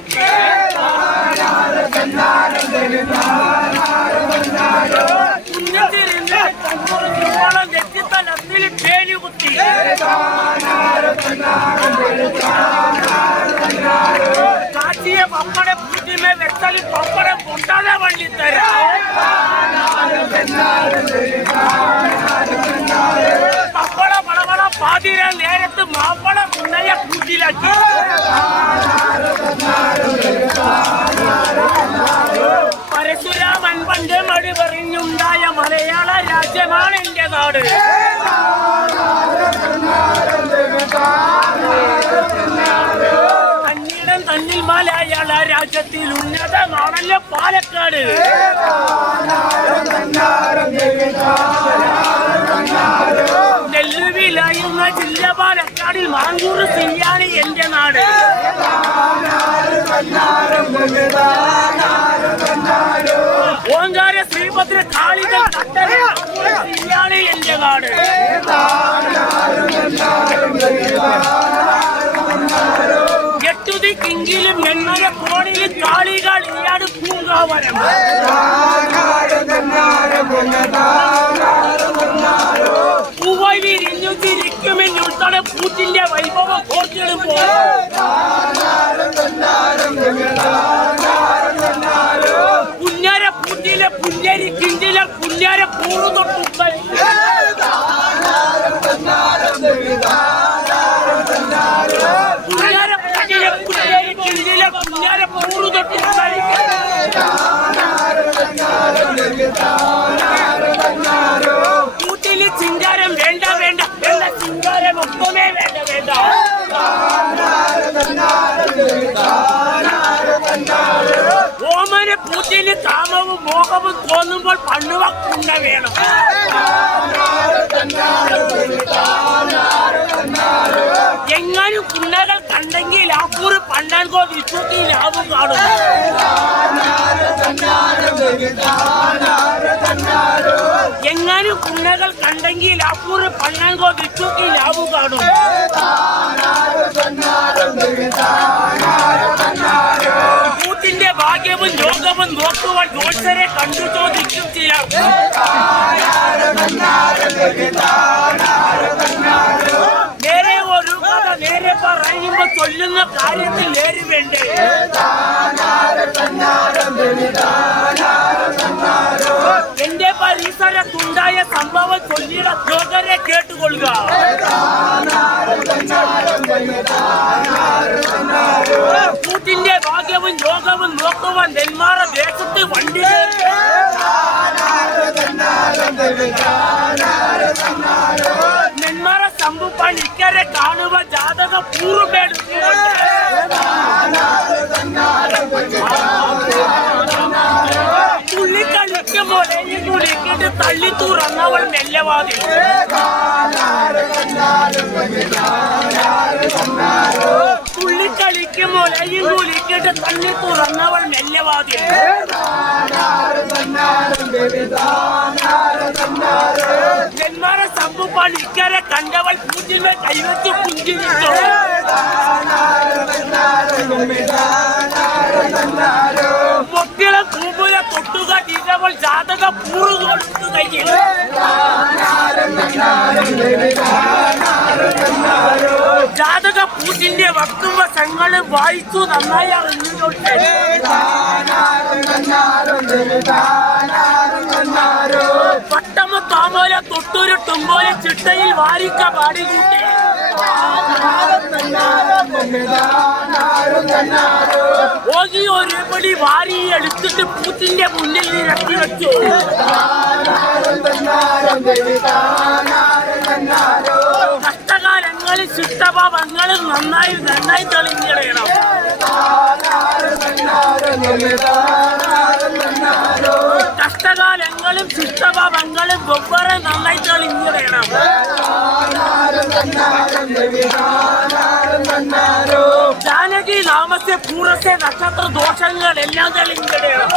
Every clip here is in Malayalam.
കുത്തി കുഞ്ഞത്തിരുന്ന് കണ്ണൂർ നെറ്റിത്തലത്തിൽ പേലി കുത്തി കാച്ചിയ പപ്പടെ പൂറ്റിമേ വെട്ടലി പപ്പടെ പൊട്ടാതെ വള്ളിത്തരാ പപ്പട പടപട പാതിര നേരത്ത് മാപ്പട കുന്നയ കൂട്ടിലാക്കി പരശുരാമൻ പണ്ട് മടി പറഞ്ഞുണ്ടായ മലയാള രാജ്യമാണ് എന്റെ നാട്. തന്നിടം തന്നിൽ മലയാള രാജ്യത്തിൽ ഉന്നതമാണല്ലോ പാലക്കാട്. നെല്ലുവിലായുന്ന ജില്ല പാലക്കാടിൽ മാങ്കൂർ സിയാണ് എന്റെ നാട്. ഓങ്കാര ശ്രീഭദ്ര കാളികൾ സിയാണ് എന്റെ നാട്. എട്ടുതിക്കെങ്കിലും നെന്മര കോണിൽ കാളികൾ ഇയാട് പൂങ്കാവരം. പൂവായി വിരിഞ്ഞു തിരിക്കുമെന്നുൾത്തടെ പൂറ്റിന്റെ വൈഭവം ഓർത്തെടുപ്പോ പുഞ്ഞാര പൂറ്റിലെ പുഞ്ഞരി കിഞ്ചിലെ പുഞ്ഞാര പൂറു തൊട്ടുപ്പ പുഞ്ഞാര പൂറ്റിലെ പുഞ്ഞരി കിഞ്ചിലെ പുഞ്ഞാര പൂറു തൊട്ടുപ്പ കൂട്ടില് ചിങ്കാരം വേണ്ട വേണ്ട എന്ന ചിങ്കാരം ഒപ്പമേ വേണ്ട വേണ്ട. ഓമന പൂറ്റിന് കാമവും മോഹവും തോന്നുമ്പോൾ പണ്ണുവ കുണ്ട വേണം. എങ്ങാനും കുണ്ണകൾ കണ്ടെങ്കിൽ ആപ്പൂർ പണ്ടാൻകോ വിശ്വത്തിൽ ലാഭം കാണും. എങ്ങാനും കുണ്ണകൾ കണ്ടെങ്കിൽ ആപ്പൂർ പണ്ടാൻകോ വിശ്വത്തിൽ ലാഭം കാണും. കൂട്ടിന്റെ ഭാഗ്യവും യോഗവും നോക്കുവാൻ ജോത്സരെ കണ്ടു ചോദിക്കും ചെയ്യാം. നേരെ ഒരു കഥ നേരെ പറയുമ്പോ ചൊല്ലുന്ന കാര്യത്തിൽ നേരി വേണ്ടേ. എന്റെ പരിസരത്തുണ്ടായ സംഭവം ചൊല്ലിയ ജോഗരെ കേട്ടുകൊള്ളുക. കൂട്ടിന്റെ ഭാഗ്യവും യോഗവും നോക്കുവാൻ നെന്മാറ ദേശത്ത് വണ്ടി നെന്മാറ ശംഭു പണിക്കരെ കാണുക ജാതക പൂർവ്വമെടുത്ത് തുള്ളിക്കളിക്കുമ്പോൾ കുളിക്കിട്ട് തള്ളി തുറന്നവൾ മെല്ലവാതി. തുള്ളിക്കളിക്കുമ്പോൾ കുളിക്കിട്ട് തള്ളി തുറന്നവൾ മെല്ലവാതി. നെന്മാറ ശംഭു പണിക്കരെ കണ്ടവൾ പൂജിമേ കൈവച്ച് പുഞ്ചിരിച്ചു. മൊട്ടിളെ കൂമ്പുല തൊട്ടുക തീരവൾ ജാതക പൂറു കൊടുത്തു കയ്യിൽ. ജാതക പൂറ്റിന്റെ വസ്തുവശങ്ങളും വായിച്ചു നന്നായി അറിഞ്ഞിട്ടുണ്ട്. പട്ടമ താമര തൊട്ടുരുട്ടുമ്പോലെ ചിട്ടയിൽ വാരിക്ക പാടികൂട്ടി. ഓകി ഒരു പടി വാരി എടുത്തിട്ട് പൂത്തിന്റെ മുന്നിൽ ഇറക്കി വെച്ചു. കഷ്ടകാലങ്ങളിൽ ശിഷ്ടഭാവങ്ങളും നന്നായി നന്നായി തെളിഞ്ഞിടണം. കഷ്ടകാലങ്ങളും ശിഷ്ടഭാവങ്ങളും വെവ്വേറെ നന്നായി തെളിഞ്ഞിടണം. ജാനകി നാമത്തെ പൂരത്തെ നക്ഷത്ര ദോഷങ്ങളെല്ലാം തെളിഞ്ഞിടണം.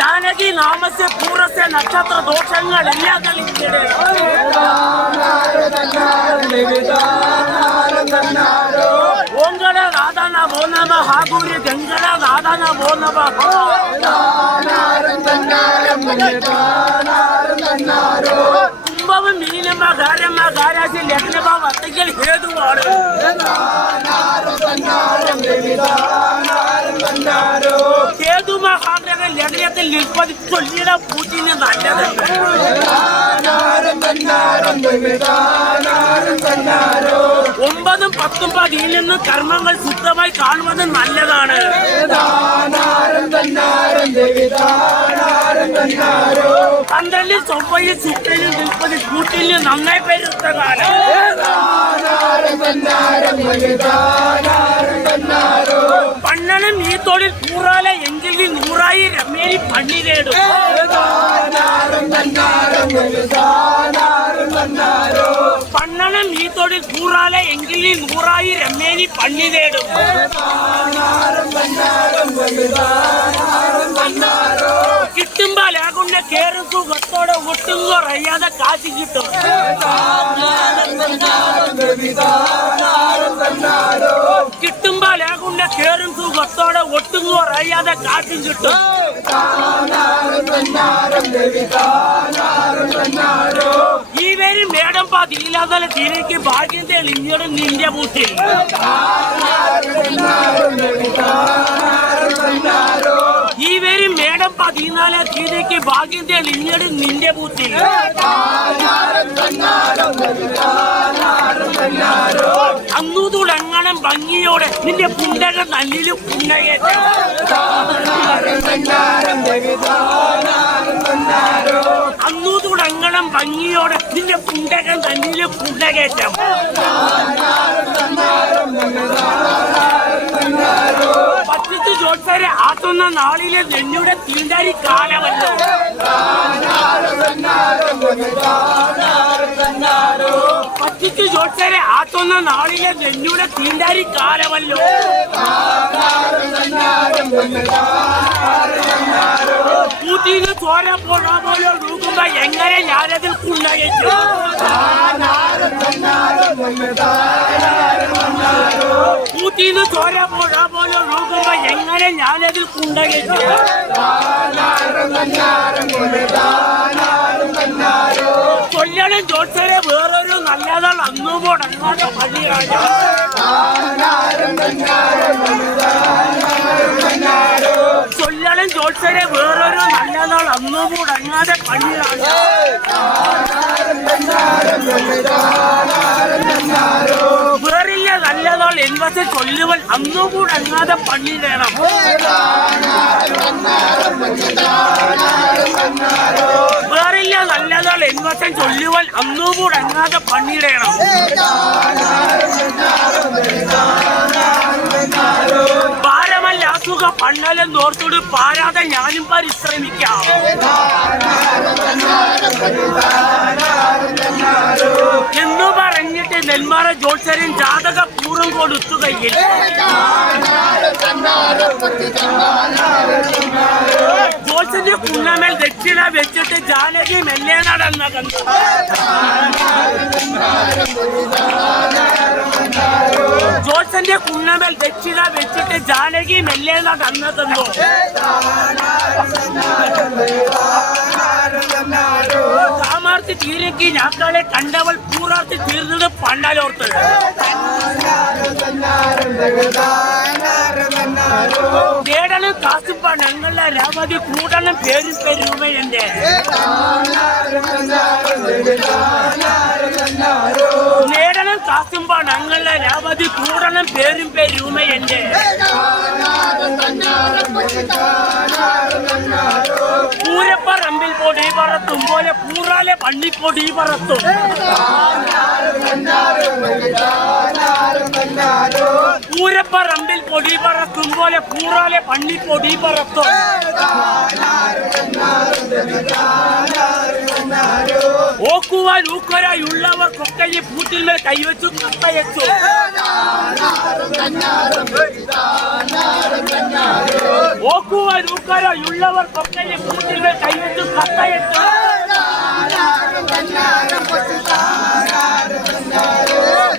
ജാനകി നാമത്തെ പൂരത്തെ നക്ഷത്ര ദോഷങ്ങളെല്ലാം തെളിഞ്ഞിടണം. നമോ നമഃ ഗുരു ഗംഗനാഥ നമോ നമഃ കുംഭവും മീനും മകാരം മകാരാശി ലഗ്നഭ വത്തയ്ക്കൽ ഹേതുവാണ് ഹേതു മഹാഗ്രഹ ലഗ്നത്തിൽ നിൽപ്പതി ചൊല്ലിട പൂറ്റിന് നല്ലതല്ല ഒമ്പതും പത്തും പതിയിൽ നിന്ന് കർമ്മങ്ങൾ ശുദ്ധമായി കാണുന്നത് നല്ലതാണ് പന്ത്രണ്ടിൽ ചൊവ്വയിൽ ശുക്രനും നിൽപ്പതി കൂട്ടിന് നന്നായി പേരുത്ത കാലം പണ്ണനും ഈ തൊഴിൽ കൂറാലെ എങ്കിലും നൂറായി രമേരി പണി തേടും പണ്ണനും ഈ തൊഴിൽ കൂറാലെ എങ്കിലും നൂറായി രമേരി പണി തേടും കിട്ടുമ്പോലാകുന്ന കേറും സുഖത്തോടെ ഒട്ടും കുറയാതെ കാശ് കിട്ടും കിട്ടുമ്പോലാകുന്ന കേറും സുഖത്തോടെ ഒട്ടും കുറയാതെ കാശും കിട്ടും ഈ പേര് മേടം പതിയില്ലാതെ തിരക്ക് ഭാഗ്യം തെളിഞ്ഞോട് നിന്റെ ബുദ്ധി ഈ പേര് മേടം 14 തിരക്ക് ഭാഗ്യം തെളിഞ്ഞോട് നിന്റെ ബുദ്ധി അന്നു തുടങ്ങണം ഭംഗിയോടെ നിന്റെ പുണ്ടക നല്ലിലും പുണ്ണകേറ്റം അന്നു തുടങ്ങണം ഭംഗിയോടെ നിന്റെ പുണ്ടക നല്ലിലും പുണ്ണകേറ്റം പത്തിച്ച് ജോത്സരെ ആത്തുന്ന നാളിലെ നെഞ്ഞുടെ തീണ്ടാരി കാലമല്ലോ പത്തിച്ച് ജോത്സരെ ആത്തുന്ന നാളിലെ നെഞ്ഞുടെ തീണ്ടാരി കാലമല്ലോ കൂട്ടിന്ന് ചോര പോടാ പോലെ നോക്കുമ്പോ എങ്ങനെ ഞാനതിൽ പുണ്ണകേറ്റു കൂട്ടിന്ന് ചോര പോടാ പോലെ നോക്കുമ്പോ എങ്ങനെ ഞാനതിൽ പുണ്ണകേറ്റു കൊല്ലണം ജോത്സരെ വേറൊരു നല്ലതാൾ അന്നു മുടങ്ങാതെ പള്ളിയാണ് കൊല്ലണം ജോത്സരെ വേറൊരു നല്ലതാൾ അന്നു മുടങ്ങാതെ പള്ളിയാണ് വേറില്ല നല്ലതാൾ എൻവശം ചൊല്ലുവൽ അന്നു മുടങ്ങാതെ പള്ളി വേണം വേറില്ല നല്ലതാൾ എൻവശം ചൊല്ലുവൽ അന്നു മുടങ്ങാതെ പണിയിടണം ഭാരമല്ല അസുഖ പണ്ണലും നോർത്തോട് പാരാതെ ഞാനും പരിശ്രമിക്കാം എന്നു പറഞ്ഞിട്ട് നെന്മാറ ജോത്സരൻ ജാതക പൂർവ്വം കൊടുത്തുകയിൽ ജോത്സന്റെ കുന്നമേൽ ദക്ഷിണ വെച്ചിട്ട് ജാനകി മെല്ലെ നടന്ന കണ്ടു ജോത്സന്റെ കുന്നമേൽ ദക്ഷിണ വെച്ചിട്ട് ജാനകി മെല്ലെ നടന്ന കണ്ടു കാമാർത്തി തീരക്കി ഞാക്കളെ കണ്ടവൾ പൂറാർത്തി തീർന്നത് പണ്ടാലോർത്ത് തേടണം കാശും പണങ്ങളെ രാമതി കൂടണം പേരും പെരുമയെന്റെ നേടണം കാശും പണങ്ങളെ രാമതി കൂടണം പേരും പെരുമയെന്റെ പൂരപ്പറമ്പിൽ പൊടി പറത്തും പോലെ പൂറാലെ പള്ളിപ്പൊടി പറത്തും പൂരപ്പറമ്പിൽ പൊടി പറത്തും പോലെ പൂറാലെ പള്ളിപ്പൊടി പറത്തും ഓക്കുവാൻ ൂക്കരായുള്ളവർക്കൊക്കെ ഈ പൂട്ടിന്മേൽ കൈവച്ചു കത്തയച്ചു ഓക്കുവാൻ ൂക്കരായുള്ളവർക്കൊക്കെ ഈ പൂട്ടിന്മേൽ കൈവച്ചു കത്തയച്ചു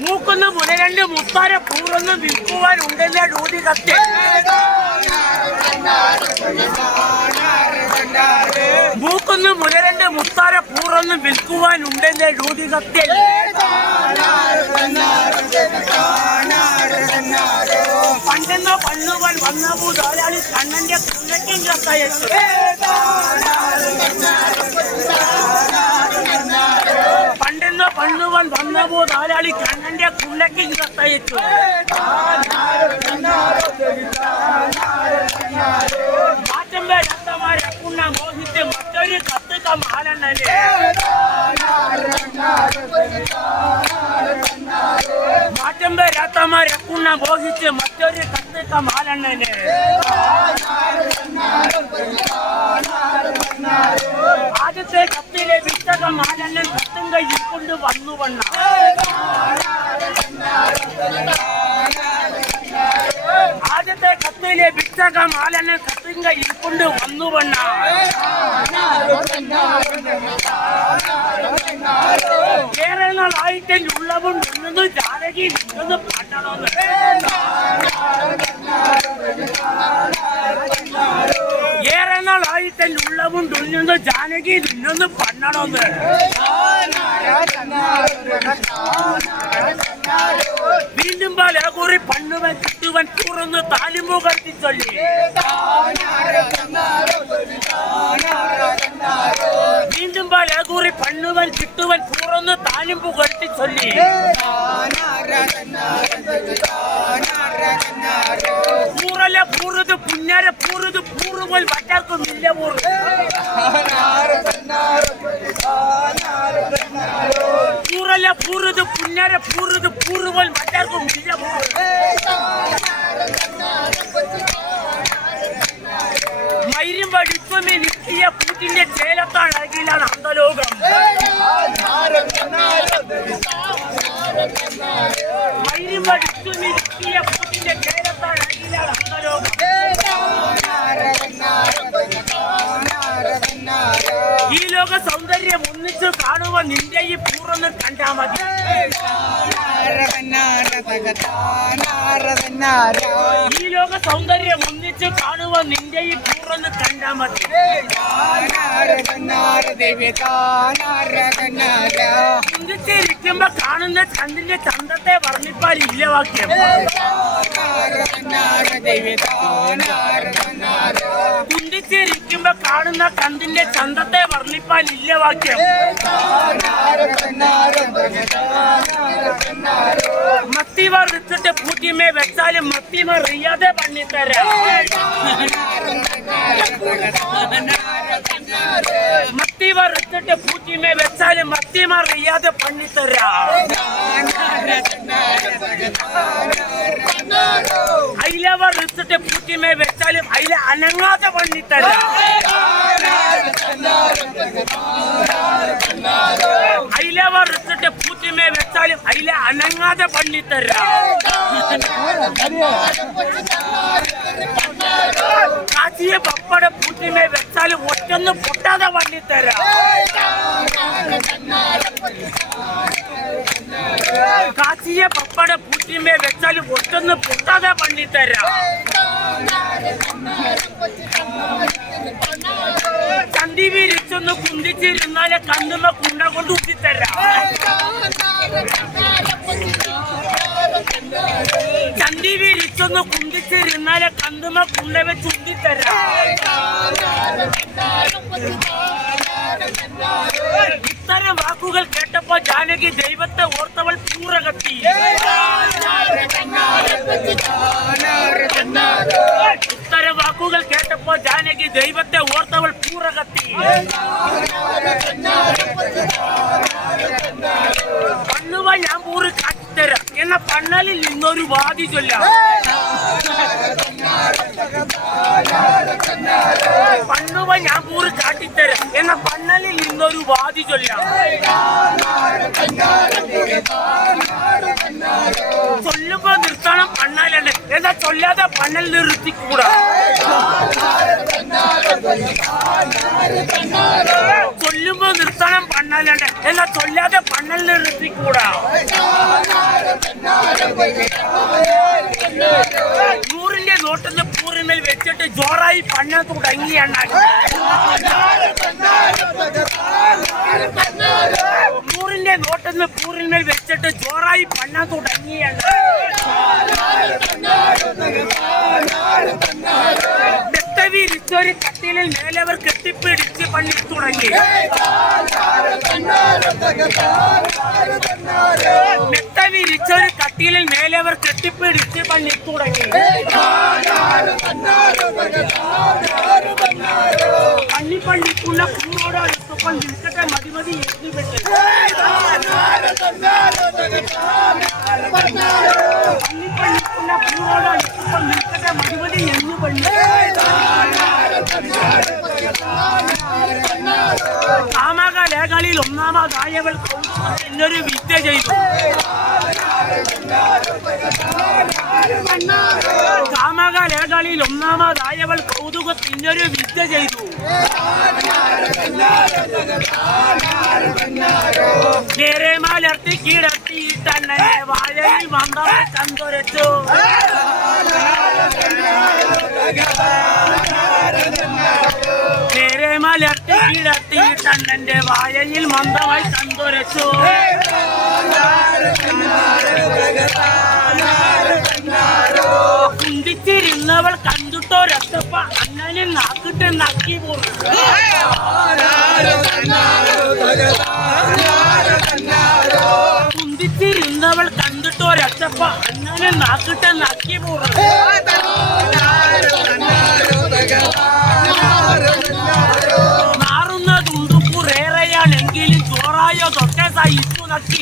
മൂക്കുന്ന മുന രണ്ട് മുത്താര പൂർവ്വ പൂറൊന്നും വിൽക്കുവാൻ ഉണ്ടല്ലേ ഡൂതി കത്തി. മൂക്കൊന്ന് മുലരന്റെ മുത്താര പൂറൊന്നും വിൽക്കുവാൻ ഉണ്ടല്ലേ ഡൂതി കത്തി. പണ്ടെന്നോ പണ്ണുവാൻ വന്ന പൂതാളി കണ്ണന്റെ കുന്നയ്ക്കും കത്തയച്ചു. പണ്ടെന്നോ പണ്ണുവാൻ വന്ന പൂതാളി കണ്ണന്റെ കുന്നയ്ക്കും കത്തയച്ചു. മാറ്റം വരാത്തമാരെ കുണ്ണ മോഹിച്ച് മറ്റൊരു കത്തുക മാലണ്ണല്ലേ. മാറ്റം വരാത്തമാരെ കുണ്ണ മോഹിച്ച് മറ്റൊരു കത്തുക മാലണ്ണന്. ആദ്യത്തെ കത്തിലെ വിത്തക മാലണ്ണൻ കത്തും കയ്യിൽ കൊണ്ട് വന്നു വണ്ണ. ആദ്യത്തെ കത്തിലെ വിത്തക മാലണ്ണൻ കത്തും കയ്യിൽ കൊണ്ട് വന്നു വണ്ണ. ഏറെ നാളായിട്ട് ഉള്ളവും നിന്നത് ജാനകി നിന്നത് പണ്ടണമെന്ന്. ഏറെ നാളായിട്ട് ഉള്ളവും തുന്നുന്നത് ജാനകി നിന്നത് പണ്ടണമെന്ന്. വീണ്ടും പലകുറി പണ്ണുവൻ കിട്ടുവൻ തുറന്ന് താലിമ്പു കത്തി ചൊല്ലി. വീണ്ടും പലകുറി പണ്ണുവൻ കിട്ടുവൻ തുറന്ന് താലിമ്പു കത്തി ചൊല്ലി. പൂറല പൂറത് പുന്നര പൂറത് പൂറുപോൽ വറ്റാക്കുന്നില്ല പൂറ്. പൂറല പൂറത് പുന്നര പൂറത് പൂറുപോൽ വറ്റാക്കും ഇല്ല പൂറ്. മൈരും വടിത്വമേ നിൽക്കിയ പൂട്ടിന്റെ ചേലത്താണകിലാണ് അന്തലോകം. മൈരും വടിത്വമേ നിൽക്കിയ പൂട്ടിന്റെ ചേലത്താണകിലാണ് അന്തലോകം. ഈ ലോക സൗന്ദര്യം ഒന്നിച്ചു കാണുവാൻ നിന്റെ ഈ പൂറൊന്ന് കണ്ടാ മതി. ഈ ലോക സൗന്ദര്യം ഒന്നിച്ചു കാണുവാൻ നിന്റെ ഈ പൂറൊന്ന് കണ്ടാ മതി. ചിന്തിച്ചിരിക്കുമ്പോ കാണുന്ന ചന്ദ്രന്റെ ചന്തത്തെ വർണ്ണിപ്പാൽ ഇല്ല വാക്യം. ചിന്തിച്ചിരിക്കുമ്പോ കാണുന്ന കന്തിന്റെ ചന്തത്തെ വർണ്ണിപ്പാൽ ഇല്ല വാക്യം. മത്തിവ റിച്ചിട്ട് പൂറ്റിമേ വെച്ചാലും മത്തിമ റിയാതെ പണിത്തരാം. മത്തിവ റിച്ചിട്ട് പൂറ്റിമേ വെച്ചാലും മത്തിമ റിയാതെ പണിത്തരാം. അയിലവ റിച്ചിട്ട് പൂറ്റിമേ വെച്ചാലും അയില അനങ്ങാതെ പണിത്തരാം. അയിലവ റിച്ചിട്ട് പൂറ്റിമേ വെച്ചാലും അയില അനങ്ങാതെ പണിത്തരാം. കാച്ചിയ പപ്പട പൂറ്റിമേ വെച്ചാലും ഒറ്റൊന്നും പൊട്ടാതെ പണിത്തരാം. കാച്ചിയ പപ്പട പൂറ്റിമേ വെച്ചാലും ഒറ്റൊന്നും പൊട്ടാതെ പണിത്തരാം. ചന്തി വിരിച്ചൊന്ന് കുന്തിച്ചിരുന്നാലെ കന്നുമ കുണ്ട കൊണ്ട് ഊറ്റിത്തരാം. ചന്തി വിരിച്ചൊന്ന് കുന്തിച്ചിരുന്നാലെ കന്നുമ കുണ്ട വെച്ച് ഊറ്റിത്തരാം. ഇത്തരം വാക്കുകൾ കേട്ടപ്പോ ജാനകി ദൈവത്തെ ഓർത്തവൾ പൂറകത്തി. ഇത്തരം വാക്കുകൾ കേട്ടപ്പോ ജാനകി ദൈവത്തെ ഓർത്തവൾ പൂറകത്തി. പണ്ണുവ ഞാൻ പൂറ് കാട്ടിത്തരാം എന്ന പണ്ണലിൽ നിന്നൊരു വാദി ചൊല്ലാം. പണ്ണുവ ഞാൻ പൂറ് കാട്ടിത്തരാം എന്ന പണ്ണലിൽ നിന്നൊരു വാദി ചൊല്ലാം. ചൊല്ലുമ്പോ നിർത്തണം പണ്ണലുണ്ട് എന്നാ ചൊല്ലാതെ പണ്ണൽ നിർത്തിക്കൂടാ. ചൊല്ലുമ്പോ നിർത്തണം പണ്ണലുണ്ട് എന്നാ ചൊല്ലാതെ പണ്ണൽ നിർത്തിക്കൂടാ. വെച്ചിട്ട് ജോറായി പണ്ണ തുടങ്ങി അണ്ണൻ. 100-ന്റെ നോട്ടെന്ന് പൂറിന്മേൽ വെച്ചിട്ട് ജോറായി പണ്ണ തുടങ്ങി അണ്ണൻ. വിരിച്ചൊരു കട്ടിലിൽ മേലവർ കെട്ടിപ്പിടിച്ച് പണി തുടങ്ങി. മെത്ത വിരിച്ചൊരു കട്ടിലിൽ മേലവർ കെട്ടിപ്പിടിച്ച് പണി തുടങ്ങി. പള്ളിക്കുള്ള പൂറോട് അടുത്തപ്പോൾ നിൽക്കട്ടെ മതിമതി എഴുതിവിട്ട്. പള്ളിക്കുള്ള പൂറോട് അടുത്തപ്പോൾ നിൽക്കട്ടെ മതിമതി എന്നു പള്ളി. കാമകലേഖകളിൽ ഒന്നാമതായവൾ എന്നൊരു വിദ്യ ചെയ്തു. കാമകലേഖകളിൽ ഒന്നാമതായവൾ കൗതുകത്തിനൊരു വിദ്യ ചെയ്തു. നേരെ മലർത്തി കിടത്തിയിട്ടെന്നെ വാഴയിൽ മന്ദമായി കന്തുരച്ചു. നേരെ മലർത്തി കിടത്തിയിട്ടെന്നെ വാഴയിൽ മന്ദമായി കന്തുരച്ചു. കുന്തിച്ചിരുന്നവൾ കണ്ടിട്ടൊരത്തപ്പ അണ്ണനെ നാക്കിട്ട് നക്കി പോന്നു. കുന്തിച്ചിരുന്നവൾ കണ്ടിട്ടൊരത്തപ്പ അണ്ണനെ നാക്കിട്ട് നക്കി പോന്നു. മാറുന്നതുണ്ട് കുറേറെയാണെങ്കിലും ചോറായതൊക്കെ സഹിച്ചു നക്കി.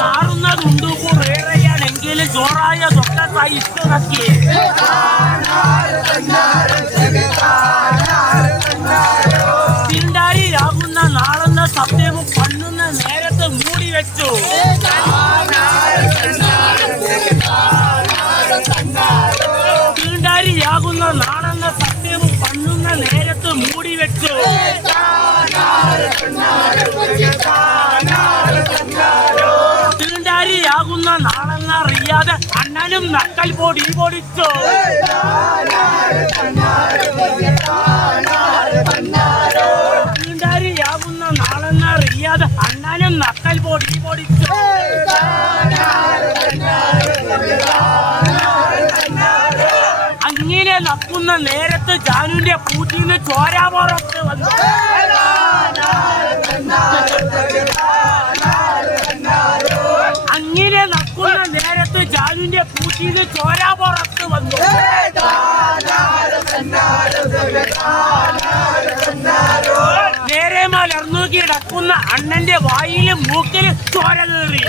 മാറുന്നതുണ്ട് കുറേറെയാണെങ്കിലും ചോറായതൊക്കെ സഹിച്ചു നക്കി. തിണ്ടാരിയാകുന്ന നാളെന്ന സത്യവും പണ്ണുന്ന നേരത്ത് മൂടി വെച്ചു. തീണ്ടാരിയാകുന്ന നാളെന്ന സത്യവും പണ്ണുന്ന നേരത്ത് മൂടി വെച്ചു. തീണ്ടാരിയാകുന്ന നാളെന്നറിയാതെ അണ്ണനും നക്കൽ പൊടി പൊടിച്ചു. തീണ്ടാരിയാകുന്ന നാളെന്നറിയാതെ അണ്ണനും നക്കൽ പൊടി പൊടിച്ചു. അങ്ങനെ നക്കുന്ന നേരത്ത് ജാനുവിന്റെ പൂറ്റിന്ന് ചോരാ പുറത്ത് വന്നു. അങ്ങനെ നക്കുന്ന നേരത്ത് ജാനുവിന്റെ പൂറ്റിന്ന് ചോരാ പുറത്ത് വന്നു. നേരെ മലർന്നു കിടക്കുന്ന അണ്ണന്റെ വായിലും മൂക്കിലും ചോര കയറി.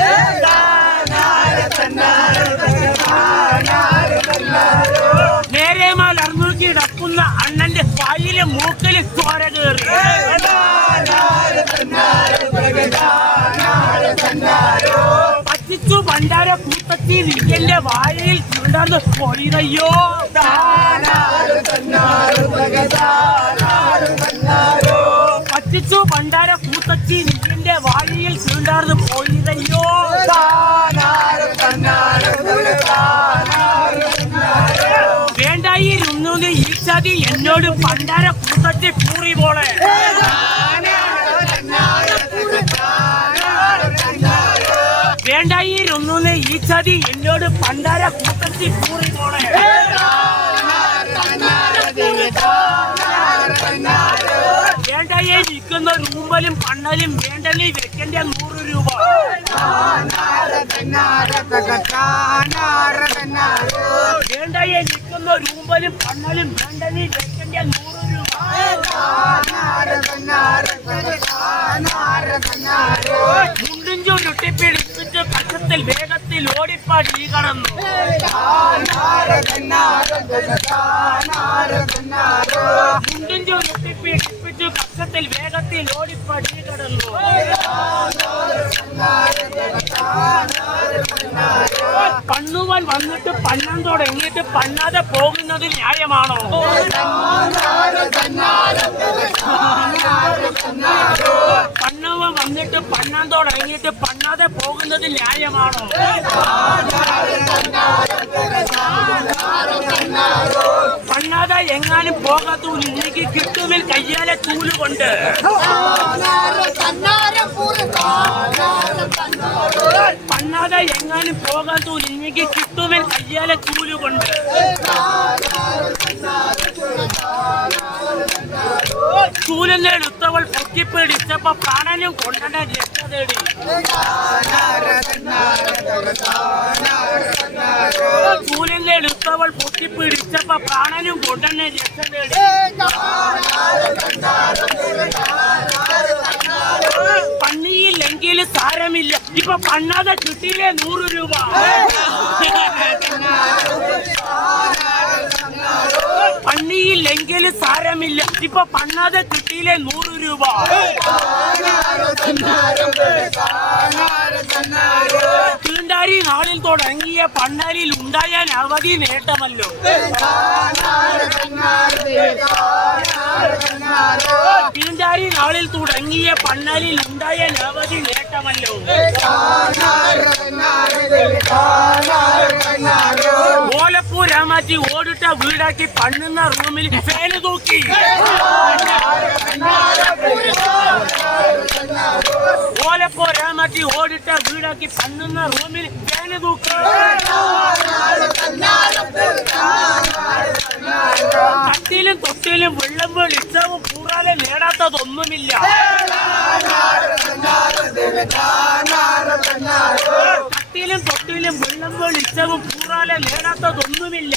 നേരെ മലർന്നു കിടക്കുന്ന അണ്ണന്റെ വായിലും മൂക്കിലും ചോര കയറി. പറ്റിച്ചു ഭണ്ഡാര കൂട്ടത്തി നിന്റെ വായിൽ ചുണ്ടന്ന് പൊളിതയ്യോ. പറ്റിച്ചു ഭണ്ഡാര കൂട്ടത്തി നിന്റെ വായിൽ ചുണ്ടാർന്ന് പൊളിതയ്യോ. വേണ്ടായിരുന്നു ഈ ചതി എന്നോട് പണ്ടാര കൂട്ടത്തി പൂറി പോളെ. വേണ്ടായിരുന്നു ഈ ചതി എന്നോട് പണ്ടാര കൂട്ടത്തി പൂറി പോളെ. വേണ്ടയെ നിൽക്കുന്ന റൂമ്പലും പണ്ണലും വേണ്ടലി വെക്കേണ്ട 100 രൂപ. വേണ്ടയെ നിൽക്കുന്ന റൂമ്പലും പണ്ണലും വേണ്ടലി വെക്കേണ്ട 100 രൂപ. മുണ്ടും ചുരുട്ടിപ്പിടിച്ചിട്ട് കക്ഷത്തിൽ വേഗത്തിൽ ഓടിപ്പാടി കടന്നു. മുണ്ടും ചുരുട്ടിപ്പിടിപ്പിച്ചു കക്ഷത്തിൽ വേഗത്തിൽ ഓടിപ്പാടി കടന്നു. പണ്ണുവാൻ വന്നിട്ട് പണ്ണാൻ തുടങ്ങിയിട്ട് പണ്ണാതെ പോകുന്നത് ന്യായമാണോ? പണ്ണുവാൻ പത്തുവ വന്നിട്ട് പണ്ണാൻ തുടങ്ങിയിട്ട് പണ്ണാതെ പോകുന്നത് ന്യായമാണോ? പണ്ണാതെ എങ്ങാനും പോകാത്തു ഇല്ലെങ്കിൽ കിട്ടുമിൽ കയ്യാലെ ചൂലുകൊണ്ട് പണ്ണാതെ എങ്ങാനും പോകാത്തു ഇല്ലെങ്കിൽ കിട്ടുമിൽ കയ്യാലെ ചൂലുകൊണ്ട് ചൂലെടുത്തവൾ പൊക്കിപ്പിടിച്ചപ്പോ പ്രാണനും കൊണ്ടനെ രക്ഷ തേടി. ചൂലെടുത്തവൾ പൊക്കിപ്പിടിച്ചപ്പോ പ്രാണനും കൊണ്ടനെ രക്ഷ തേടി. പണിയില്ലെങ്കിൽ സാരമില്ല, ഇപ്പൊ പണ്ണാതെ കിട്ടിയില്ലേ 100 രൂപ. പണിയില്ലെങ്കിൽ സാരമില്ല, ഇപ്പൊ പണ്ണാതെ കിട്ടിയില്ലേ 100 രൂപ. തീണ്ടാരി നാളിൽ തുടങ്ങിയ പണ്ണാരിൽ ഉണ്ടായാൽ അവധി നേട്ടമല്ലോ. തീണ്ടാരി നാളിൽ തുടങ്ങിയ പണ്ണാരിൽ ഉണ്ടായാൽ അവധി നേട്ടമല്ലോ. ഓലപ്പൂരാമാറ്റി ഓടിട്ട വീടാക്കി പണ്ണുന്ന റൂമിൽ ഫാന് തൂക്കി. ഓലപ്പൂരാമാറ്റി ഓടിട്ട വീടാക്കി പണ്ണുന്ന റൂമിൽ ഫാന് തൂക്കി. കട്ടിലും തൊട്ടിലും വെള്ളം വെളിച്ചവും കൂടാതെ നേടാത്തതൊന്നുമില്ല. കട്ടിലും തൊട്ടിലും വെള്ളം വെളിച്ചവും കൂടാതെ നേടാത്തതൊന്നുമില്ല.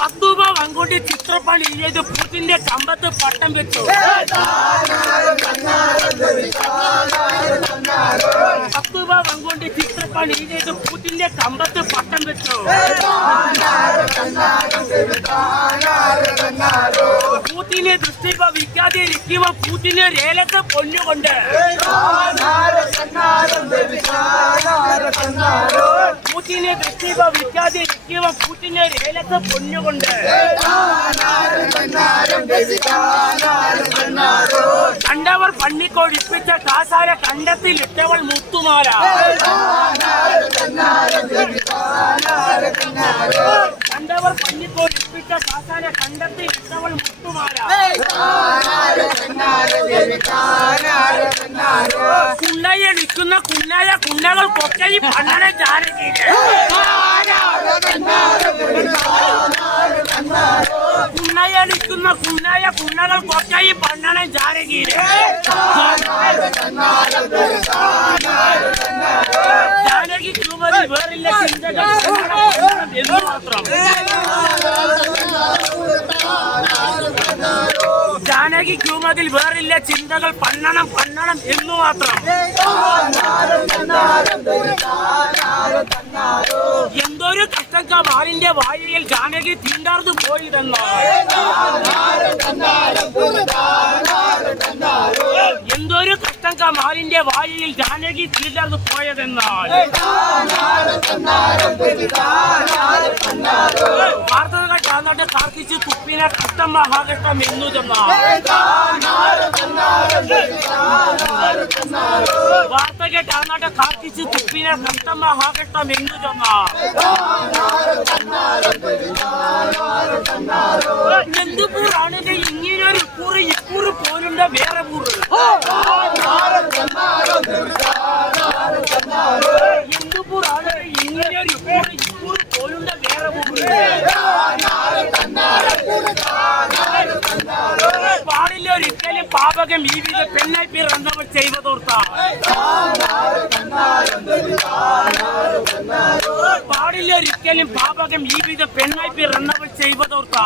പത്തുവ വങ്കൂട്ടി ചിത്രപ്പണി ചെയ്ത് പൂത്തിന്റെ കമ്പത്ത് പട്ടം വെച്ചു. പത്തുവ വങ്കൂട്ടി ചിത്രപ്പണി ചെയ്ത് പൂത്തിന്റെ കമ്പത്ത് പട്ടം വെച്ചു. പൂത്തിനെ ദൃഷ്ടി ഭവിക്കാതെ ഇരിക്കുക പൂത്തിനെ രേലത്ത് പൊന്നുകൊണ്ട്. പൂത്തിനെ ദൃഷ്ടി ഭവിക്കാതെ ഇരിക്കുക പൂത്തിനെ രേലത്ത് പൊന്നുകൊണ്ട്. കണ്ടവർ പന്നിക്കൊഴിപ്പിച്ച കാസാര കണ്ടത്തിലിട്ടവൾ മുത്തുമാല. കണ്ടവർ പന്നിക്കൊഴിപ്പിച്ച കാസാര കണ്ടത്തിലിട്ടവൾ മുത്തുമാല. കുണ്ണയടിക്കുന്ന കുണ്ണായ കുണ്ണകൾക്കൊക്കെ ഈ പണ്ണനെ ജാനകിയില്. കുണ്ണയടിക്കുന്ന കുണ്ണായ കുണ്ണകൾക്കൊക്കെ ഈ പണ്ണനെ ജാനകിയില്. ജാനകിക്ക് മതി വേറില്ല ചിന്തകൾ എന്ന് മാത്രം. ജാനകിക്ക് മതിൽ വേറില്ല ചിന്തകൾ പണ്ണണം പണ്ണണം എന്നു മാത്രം. എന്തൊരു കഷ്ടക്ക വാലിന്റെ വായിൽ ജാനകി തീണ്ടാർന്നു പോയതെന്നോ. എന്തൊരു കഷ്ടക്ക വാലിന്റെ വായിൽ ജാനകി തീണ്ടാർന്നു പോയതെന്നാൽ. വാർത്തകൾ കാണാതെ കാർക്കിച്ച് തുപ്പിനെ കഷ്ടം മഹാകഷ്ടം എന്നു ചെന്നാ. വാർത്ത കേട്ടാന്നാട്ടെ കാർക്കിച്ച് തുപ്പിനെ കഷ്ടം മഹാകഷ്ടം എന്നു ചെന്നാ. എന്തുപൂറാണ് ഇങ്ങനൊരു കൂറ് ഇക്കൂറ് പോലുണ്ട് വേറെ കൂറ്. എന്തുപൂറാണ് ഇങ്ങനൊരു കൂറ് ഇക്കൂറ് പോലുണ്ട് വേറെ കൂറ്. പാടില്ലൊരിക്കലും പാപകം ഈ വിധ പെണ്ണായി പിറന്നവർ ചെയ്തതോർത്ത. പാടില്ലൊരിക്കലും പാപകം ഈ വിധ പെണ്ണായി പിറന്നവർ ചെയ്തതോർത്ത.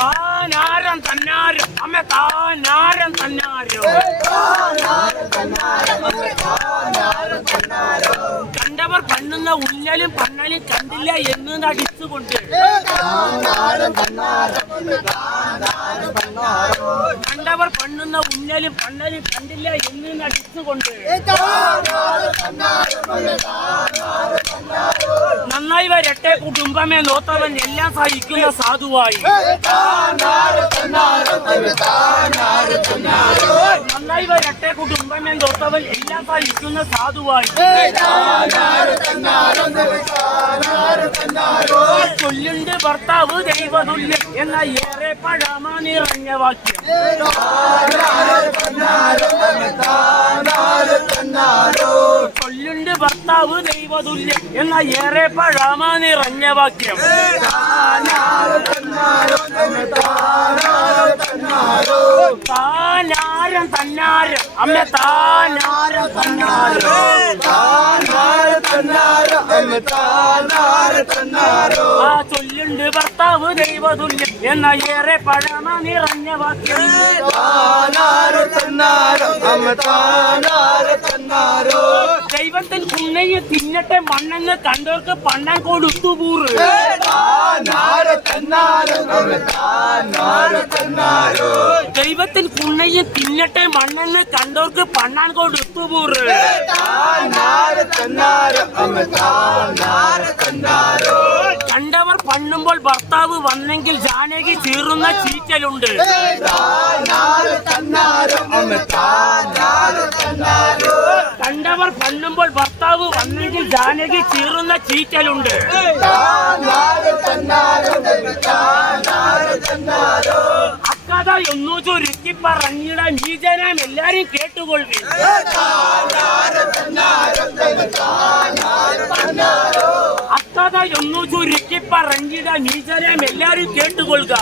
താനാരം തന്നാരും അമ്മ താനാരം തന്നാരും. കണ്ടവർ പണ്ണുന്ന ഉന്നലും പണ്ണലും കണ്ടില്ല എന്ന് നടിച്ചുകൊണ്ട്. കണ്ടവർ പണ്ണുന്ന ഉന്നലും പണ്ണലും കണ്ടില്ല എന്ന് നടിച്ചുകൊണ്ട്. നന്നായി നന്നായി വരട്ടെ കുടുംബമേ നോത്തവൻ എല്ലാം സഹിക്കുന്ന സാധുവായി. നന്നായി വരട്ടെ കുടുംബമേ നോത്തവൻ എല്ലാം സഹിക്കുന്ന സാധുവായി. ചൊല്ലുണ്ട് ഭർത്താവ് ദൈവതുല്യം എന്ന ഏറെ പഴമ നിറഞ്ഞ വാക്യം. ചൊല്ലുണ്ട് ഭർത്താവ് ദൈവതുല്യം എന്ന ഏറെ പഴമ നിറഞ്ഞ വാക്യം. താനാരം തന്നാരം അമ്മ താനാരം തന്നാരോ. ആ ചൊല്ലുണ്ട് ഭർത്താവ് ദൈവതുല്യം എന്ന ഏറെ പഴമ നിറഞ്ഞ വാക്യം. ദൈവത്തിൽ കുന്നയെ തിന്നട്ടെ മണ്ണെന്ന് കണ്ടവർക്ക് പണ്ണാൻ കൊടുത്തു പൂറ്. ദൈവത്തിൽ കുന്നയെ തിന്നട്ടെ മണ്ണെന്ന് കണ്ടവർക്ക് പണ്ണാൻ കൊടുത്തു പൂറ്. കണ്ടവർ പണ്ണുമ്പോൾ ഭർത്താവ് വന്നെങ്കിൽ ജാനകി ചീറുന്ന ചീറ്റലുണ്ട്. കണ്ടവർ പണ്ണുമ്പോൾ ഭർത്താവ് വന്നെങ്കിൽ ജാനകി ചീറുന്ന ചീറ്റലുണ്ട്. അക്കഥ ഒന്നു ചുരുക്കി പറഞ്ഞിടാൻ ഈ ജനം എല്ലാരും കേട്ടുകൊള്ളി. അക്കഥ ഒന്നു ചുരുക്കി പറഞ്ഞിടാൻ ഈ ജനം എല്ലാരും കേട്ടുകൊള്ളുക.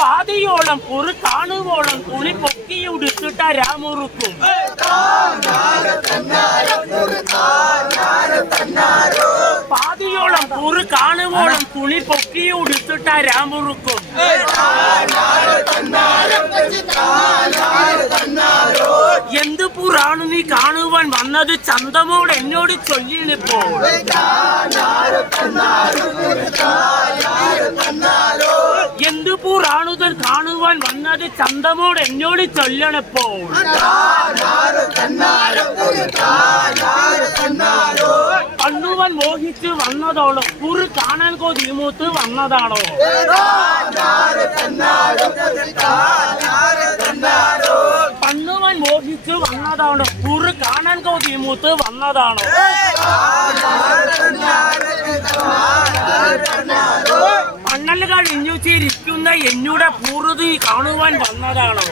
പാതിയോളം കുറി കാണുവോളം തുണി പൊക്കിയുടുത്തിട്ട രാമുറുക്കും. പാതിയോളം കുറി കാണുവോളം തുണി പൊക്കിയുടുത്തിട്ട രാമുറുക്കും. എന്തു പുറാണു നീ കാണുവാൻ വന്നത് ചന്തമോട് എന്നോട് ചൊല്ലിണിപ്പോൾ. എന്തു പുറാണുതൻ കാണുവാൻ വന്നത് ചന്തമോട് എന്നോട് ചൊല്ലണപ്പോൾ. കണ്ണുവാൻ മോഹിച്ച് വന്നതാണോ കുറി കാണാൻ കൊതിമൂത്ത് വന്നതാണോ? കണ്ണുവാൻ മോഹിച്ച് വന്നതാണോ കുറി കാണാൻ കൊതിമൂത്ത് വന്നതാണോ? കണ്ണൽ കഴിഞ്ഞു ചിരിക്കുന്ന എന്നോട് പൂർതി കാണുവാൻ വന്നതാണോ?